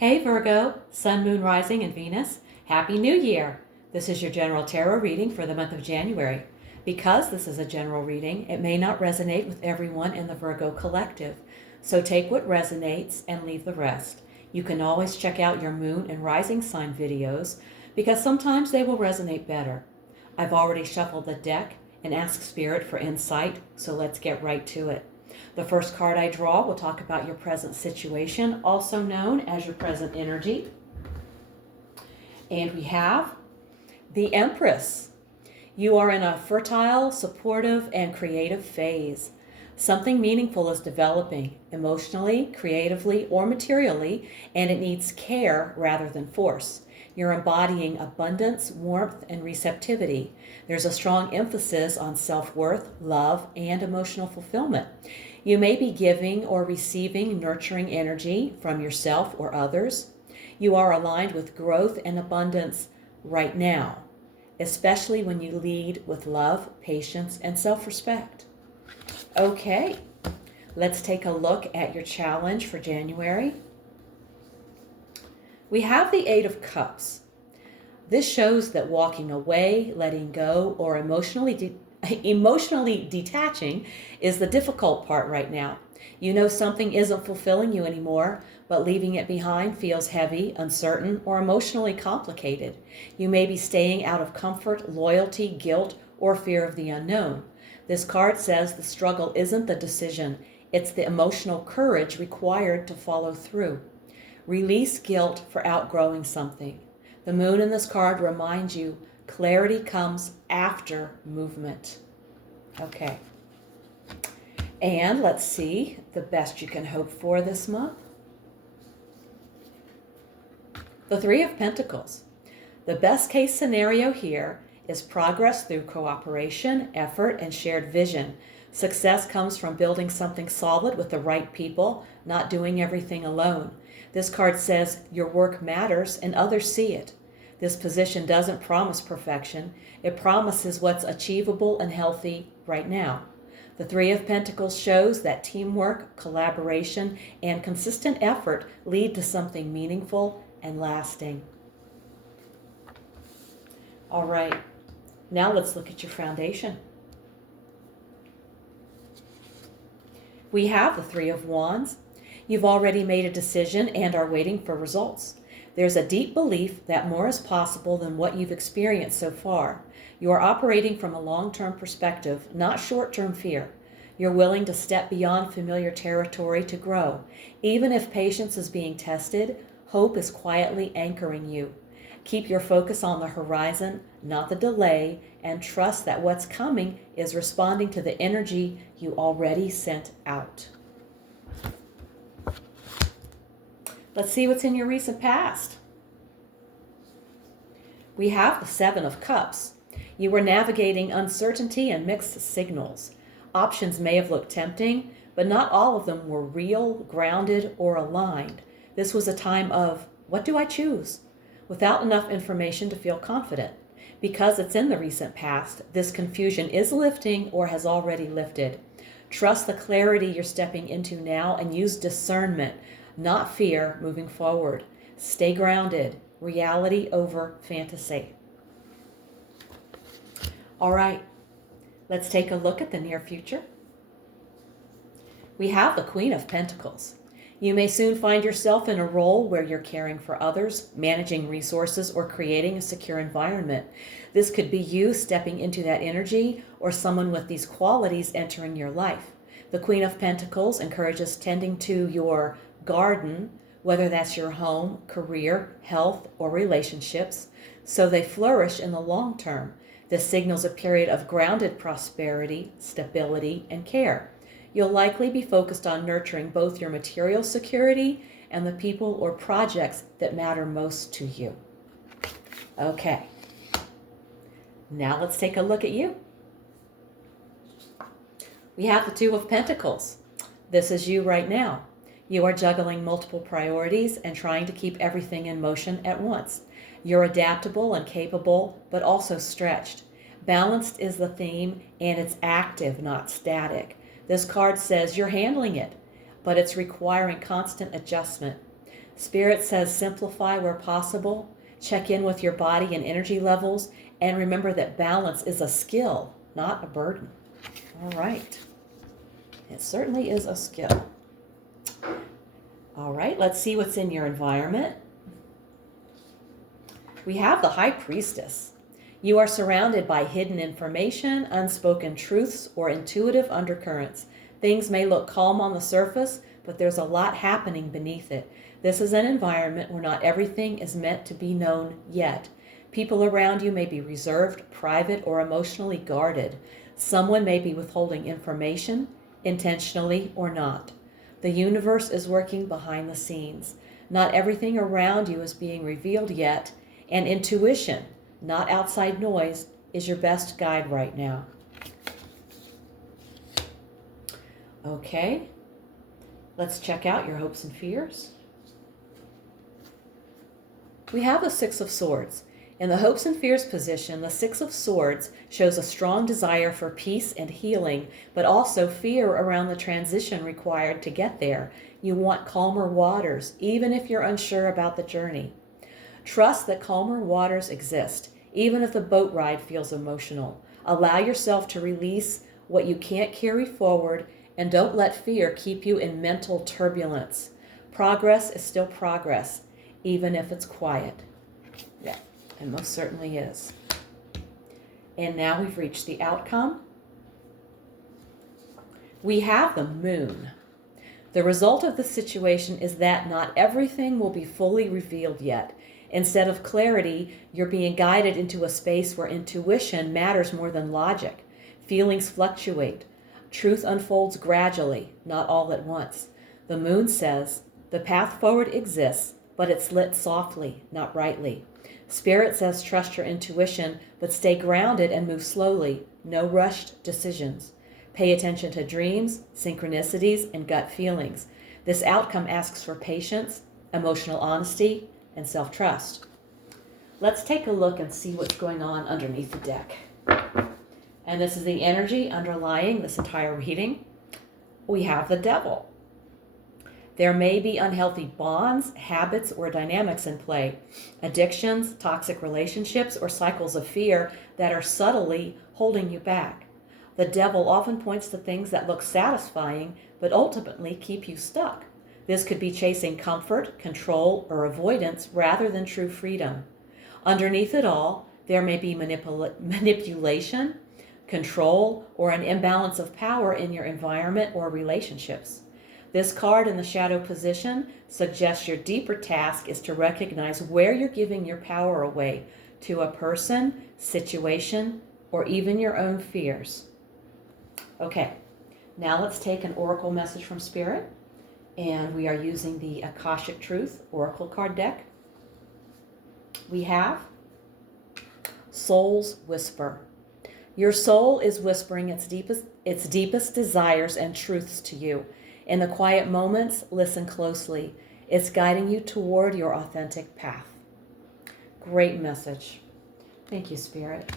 Hey Virgo, Sun, Moon, Rising, and Venus. Happy New Year! This is your general tarot reading for the month of January. Because this is a general reading, it may not resonate with everyone in the Virgo collective. So take what resonates and leave the rest. You can always check out your Moon and Rising sign videos because sometimes they will resonate better. I've already shuffled the deck and asked Spirit for insight, so let's get right to it. The first card I draw will talk about your present situation, also known as your present energy. And we have the Empress. You are in a fertile, supportive, and creative phase. Something meaningful is developing emotionally, creatively, or materially, and it needs care rather than force. You're embodying abundance, warmth, and receptivity. There's a strong emphasis on self-worth, love, and emotional fulfillment. You may be giving or receiving nurturing energy from yourself or others. You are aligned with growth and abundance right now, especially when you lead with love, patience, and self-respect. Okay, let's take a look at your challenge for January. We have the Eight of Cups. This shows that walking away, letting go, or emotionally detaching is the difficult part right now. You know something isn't fulfilling you anymore, but leaving it behind feels heavy, uncertain, or emotionally complicated. You may be staying out of comfort, loyalty, guilt, or fear of the unknown. This card says the struggle isn't the decision, it's the emotional courage required to follow through. Release guilt for outgrowing something. The moon in this card reminds you clarity comes after movement. Okay. And let's see the best you can hope for this month. The Three of Pentacles. The best case scenario here is progress through cooperation, effort, and shared vision. Success comes from building something solid with the right people, not doing everything alone. This card says your work matters and others see it. This position doesn't promise perfection. It promises what's achievable and healthy right now. The Three of Pentacles shows that teamwork, collaboration, and consistent effort lead to something meaningful and lasting. All right, now let's look at your foundation. We have the Three of Wands. You've already made a decision and are waiting for results. There's a deep belief that more is possible than what you've experienced so far. You are operating from a long-term perspective, not short-term fear. You're willing to step beyond familiar territory to grow. Even if patience is being tested, hope is quietly anchoring you. Keep your focus on the horizon, not the delay, and trust that what's coming is responding to the energy you already sent out. Let's see what's in your recent past. We have the Seven of Cups. You were navigating uncertainty and mixed signals. Options may have looked tempting, but not all of them were real, grounded, or aligned. This was a time of, what do I choose? Without enough information to feel confident. Because it's in the recent past, this confusion is lifting or has already lifted. Trust the clarity you're stepping into now and use discernment, not fear, moving forward. Stay grounded. Reality over fantasy. All right, let's take a look at the near future. We have the Queen of Pentacles. You may soon find yourself in a role where you're caring for others, managing resources, or creating a secure environment. This could be you stepping into that energy or someone with these qualities entering your life. The Queen of Pentacles encourages tending to your garden, whether that's your home, career, health, or relationships, so they flourish in the long term. This signals a period of grounded prosperity, stability, and care. You'll likely be focused on nurturing both your material security and the people or projects that matter most to you. Okay, now let's take a look at you. We have the Two of Pentacles. This is you right now. You are juggling multiple priorities and trying to keep everything in motion at once. You're adaptable and capable, but also stretched. Balanced is the theme, and it's active, not static. This card says you're handling it, but it's requiring constant adjustment. Spirit says simplify where possible, check in with your body and energy levels, and remember that balance is a skill, not a burden. All right. It certainly is a skill. All right, let's see what's in your environment. We have the High Priestess. You are surrounded by hidden information, unspoken truths, or intuitive undercurrents. Things may look calm on the surface, but there's a lot happening beneath it. This is an environment where not everything is meant to be known yet. People around you may be reserved, private, or emotionally guarded. Someone may be withholding information, intentionally or not. The universe is working behind the scenes. Not everything around you is being revealed yet, and intuition, not outside noise, is your best guide right now. Okay, let's check out your hopes and fears. We have the Six of Swords. In the hopes and fears position, the Six of Swords shows a strong desire for peace and healing, but also fear around the transition required to get there. You want calmer waters, even if you're unsure about the journey. Trust that calmer waters exist, even if the boat ride feels emotional. Allow yourself to release what you can't carry forward, and don't let fear keep you in mental turbulence. Progress is still progress, even if it's quiet. Yeah, it most certainly is. And now we've reached the outcome. We have the Moon. The result of the situation is that not everything will be fully revealed yet. Instead of clarity, you're being guided into a space where intuition matters more than logic. Feelings fluctuate. Truth unfolds gradually, not all at once. The Moon says, the path forward exists, but it's lit softly, not brightly. Spirit says trust your intuition, but stay grounded and move slowly. No rushed decisions. Pay attention to dreams, synchronicities, and gut feelings. This outcome asks for patience, emotional honesty, and self-trust. Let's take a look and see what's going on underneath the deck. And this is the energy underlying this entire reading. We have the Devil. There may be unhealthy bonds, habits, or dynamics in play, addictions, toxic relationships, or cycles of fear that are subtly holding you back. The Devil often points to things that look satisfying, but ultimately keep you stuck. This could be chasing comfort, control, or avoidance rather than true freedom. Underneath it all, there may be manipulation, control, or an imbalance of power in your environment or relationships. This card in the shadow position suggests your deeper task is to recognize where you're giving your power away to a person, situation, or even your own fears. Okay, now let's take an oracle message from Spirit, and we are using the Akashic Truth Oracle card deck. We have Soul's Whisper. Your soul is whispering its deepest desires and truths to you. In the quiet moments, listen closely. It's guiding you toward your authentic path. Great message. Thank you, Spirit.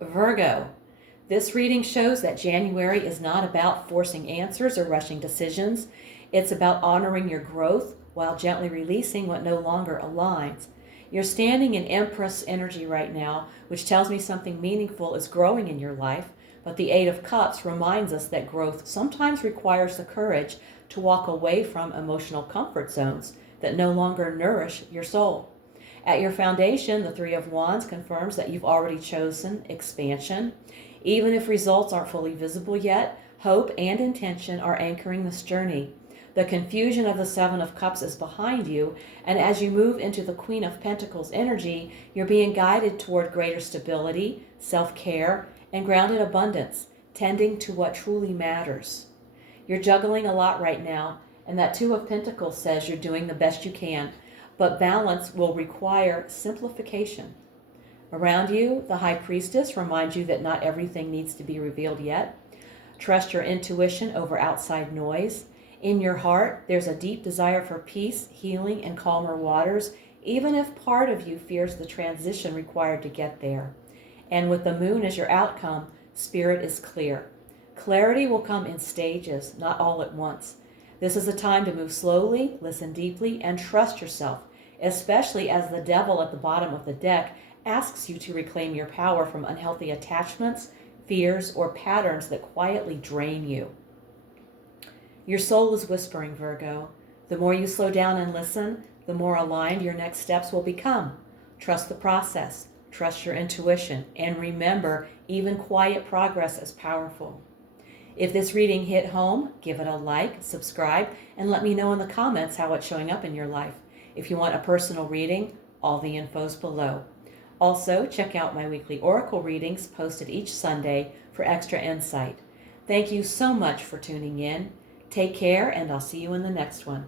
Virgo. This reading shows that January is not about forcing answers or rushing decisions. It's about honoring your growth while gently releasing what no longer aligns. You're standing in Empress energy right now, which tells me something meaningful is growing in your life, but the Eight of Cups reminds us that growth sometimes requires the courage to walk away from emotional comfort zones that no longer nourish your soul. At your foundation, the Three of Wands confirms that you've already chosen expansion. Even if results aren't fully visible yet, hope and intention are anchoring this journey. The confusion of the Seven of Cups is behind you, and as you move into the Queen of Pentacles energy, you're being guided toward greater stability, self-care, and grounded abundance, tending to what truly matters. You're juggling a lot right now, and that Two of Pentacles says you're doing the best you can, but balance will require simplification. Around you, the High Priestess reminds you that not everything needs to be revealed yet. Trust your intuition over outside noise. In your heart, there's a deep desire for peace, healing, and calmer waters, even if part of you fears the transition required to get there. And with the Moon as your outcome, Spirit is clear. Clarity will come in stages, not all at once. This is a time to move slowly, listen deeply, and trust yourself, especially as the devil at the bottom of the deck asks you to reclaim your power from unhealthy attachments, fears, or patterns that quietly drain you. Your soul is whispering, Virgo. The more you slow down and listen, the more aligned your next steps will become. Trust the process, trust your intuition, and remember, even quiet progress is powerful. If this reading hit home, give it a like, subscribe, and let me know in the comments how it's showing up in your life. If you want a personal reading, all the info's below. Also, check out my weekly oracle readings posted each Sunday for extra insight. Thank you so much for tuning in. Take care, and I'll see you in the next one.